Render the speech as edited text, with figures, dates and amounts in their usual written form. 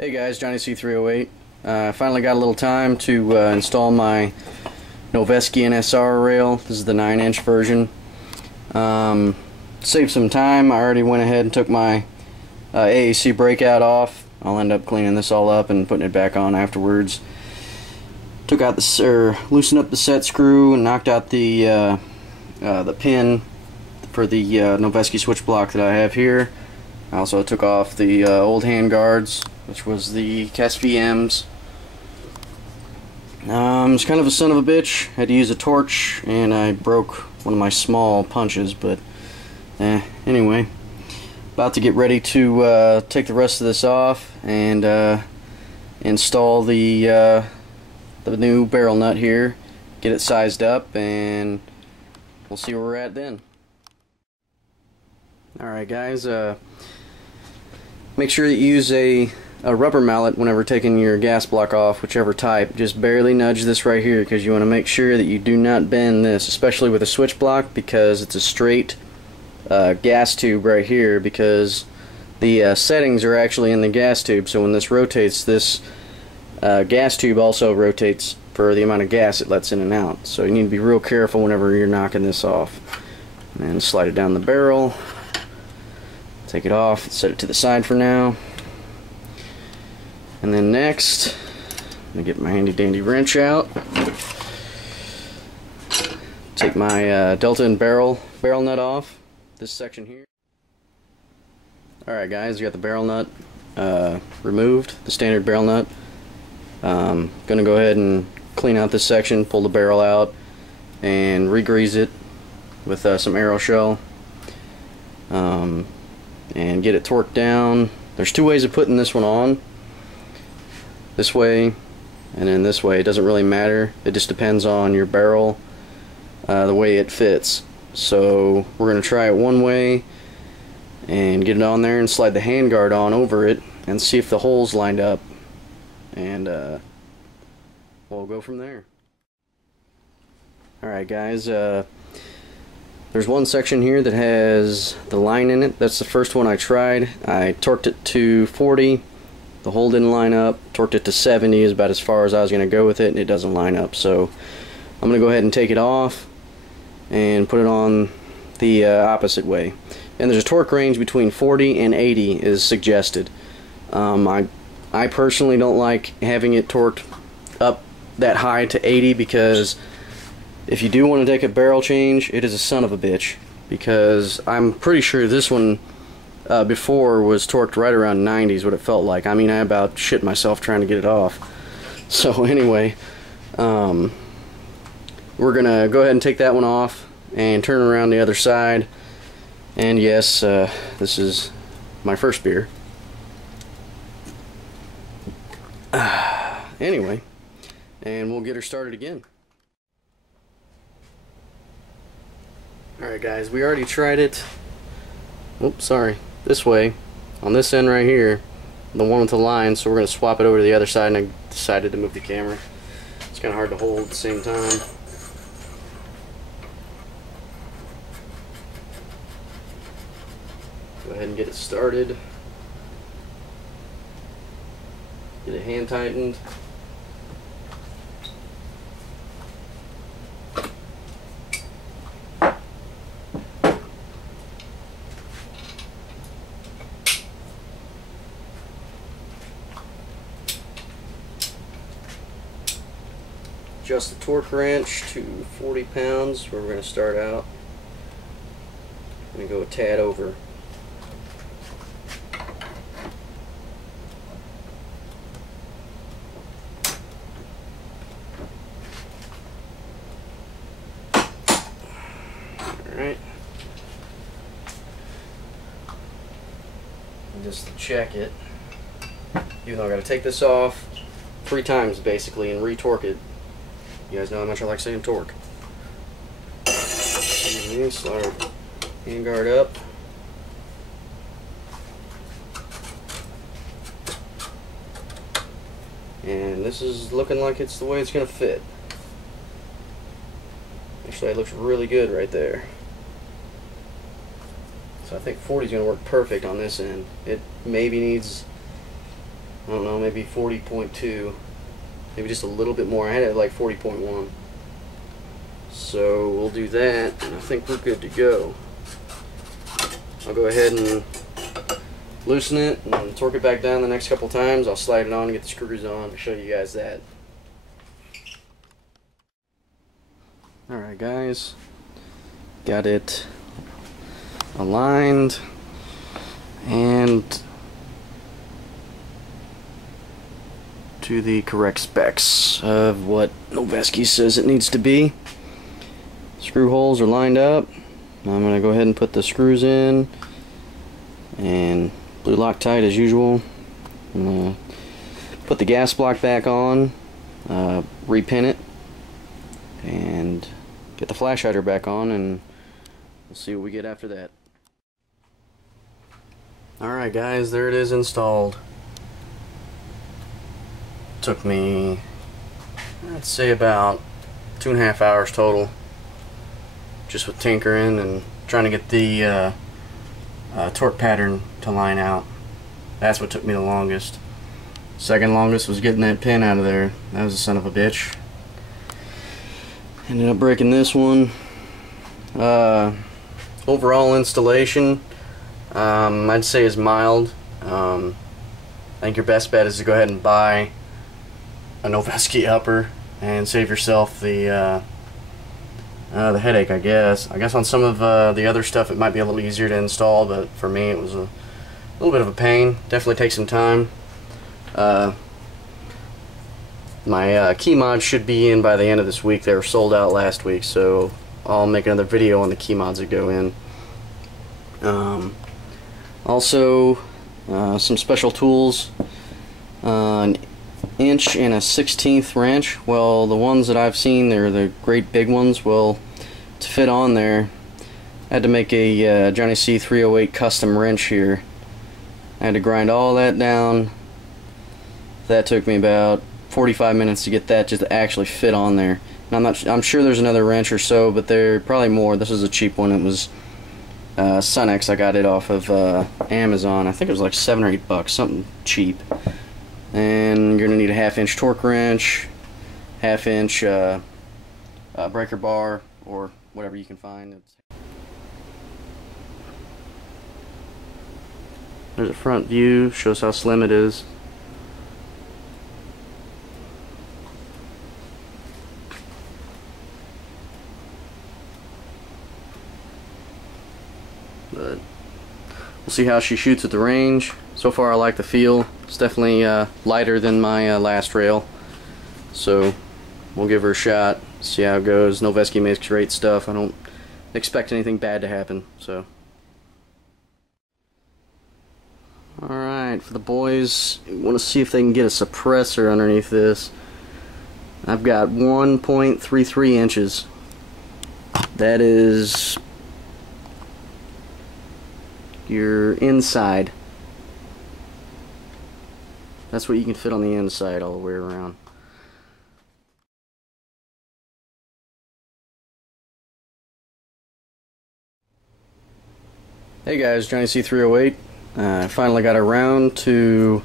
Hey guys, Johnny C308. Finally got a little time to install my Noveske NSR rail. This is the 9-inch version. Save some time. I already went ahead and took my AAC breakout off. I'll end up cleaning this all up and putting it back on afterwards. Took out loosened up the set screw and knocked out the pin for the Noveske switch block that I have here. I also took off the old hand guards, which was the KSVMs. It's kind of a son of a bitch. Had to use a torch and I broke one of my small punches, but anyway, about to get ready to take the rest of this off and install the new barrel nut here, get it sized up, and we'll see where we're at then. Alright guys, make sure that you use a rubber mallet whenever taking your gas block off, whichever type. Just barely nudge this right here because you want to make sure that you do not bend this, especially with a switch block, because it's a straight gas tube right here, because the settings are actually in the gas tube. So when this rotates, this gas tube also rotates for the amount of gas it lets in and out. So you need to be real careful whenever you're knocking this off. And slide it down the barrel. Take it off, set it to the side for now. And then next, I'm going to get my handy dandy wrench out. Take my delta and barrel nut off, this section here. Alright guys, you got the barrel nut removed, the standard barrel nut. Going to go ahead and clean out this section, pull the barrel out, and re-grease it with some aeroshell. And get it torqued down. There's two ways of putting this one on. This way and then this way. It doesn't really matter. It just depends on your barrel, the way it fits. So we're going to try it one way and get it on there and slide the handguard on over it and see if the holes lined up, and we'll go from there. Alright guys, there's one section here that has the line in it. That's the first one I tried. I torqued it to 40. The hole didn't line up. Torqued it to 70 is about as far as I was going to go with it, and it doesn't line up. So I'm going to go ahead and take it off and put it on the opposite way. And there's a torque range between 40 and 80 is suggested. I personally don't like having it torqued up that high to 80, because if you do want to take a barrel change, it is a son of a bitch, because I'm pretty sure this one before was torqued right around 90 is what it felt like. I mean, I about shit myself trying to get it off. So anyway, we're gonna go ahead and take that one off and turn around the other side. And yes, this is my first beer. Anyway, and we'll get her started again. Alright guys, we already tried it. Oops, sorry. This way, on this end right here, the one with the line, so we're going to swap it over to the other side, and I decided to move the camera. It's kind of hard to hold at the same time. Go ahead and get it started. Get it hand tightened. Adjust the torque wrench to 40 pounds where we're going to start out. I'm going to go a tad over. Alright. Just to check it, even though I've got to take this off 3 times basically and re-torque it. You guys know how much I like saying torque. Slide our handguard up. And this is looking like it's the way it's going to fit. Actually, it looks really good right there. So I think 40 is going to work perfect on this end. It maybe needs I don't know, maybe 40.2, maybe just a little bit more. I had it at like 40.1. So we'll do that, and I think we're good to go. I'll go ahead and loosen it and torque it back down the next couple times. I'll slide it on and get the screws on to show you guys that. Alright guys, got it aligned and to the correct specs of what Noveske says it needs to be. Screw holes are lined up. I'm going to go ahead and put the screws in and blue Loctite as usual. I'm going to put the gas block back on, repin it, and get the flash hider back on, and we'll see what we get after that. Alright guys, there it is installed. Took me, I'd say, about 2.5 hours total, just with tinkering and trying to get the torque pattern to line out. That's what took me the longest. Second longest was getting that pin out of there. That was a son of a bitch. Ended up breaking this one. Overall installation, I'd say is mild. I think your best bet is to go ahead and buy a Noveske upper and save yourself the headache, I guess. I guess on some of the other stuff it might be a little easier to install, but for me it was a little bit of a pain. Definitely takes some time. My key mods should be in by the end of this week. They were sold out last week, so I'll make another video on the key mods that go in. Also, some special tools. An inch and a 1/16 wrench. Well, the ones that I've seen, they're the great big ones. Well, to fit on there, I had to make a Johnny C 308 custom wrench here. I had to grind all that down. That took me about 45 minutes to get that just to actually fit on there. And I'm sure there's another wrench or so, but there probably more. This is a cheap one. It was Sunex. I got it off of Amazon. I think it was like $7 or $8, something cheap. And you're gonna need a 1/2-inch torque wrench, 1/2-inch breaker bar, or whatever you can find. There's a front view, shows how slim it is. But we'll see how she shoots at the range. So far I like the feel. It's definitely lighter than my last rail, so we'll give her a shot, see how it goes. Noveske makes great stuff. I don't expect anything bad to happen. So, alright, for the boys, want to see if they can get a suppressor underneath this. I've got 1.33 inches. That is your inside. That's what you can fit on the inside all the way around. Hey guys, Johnny C 308. I finally got around to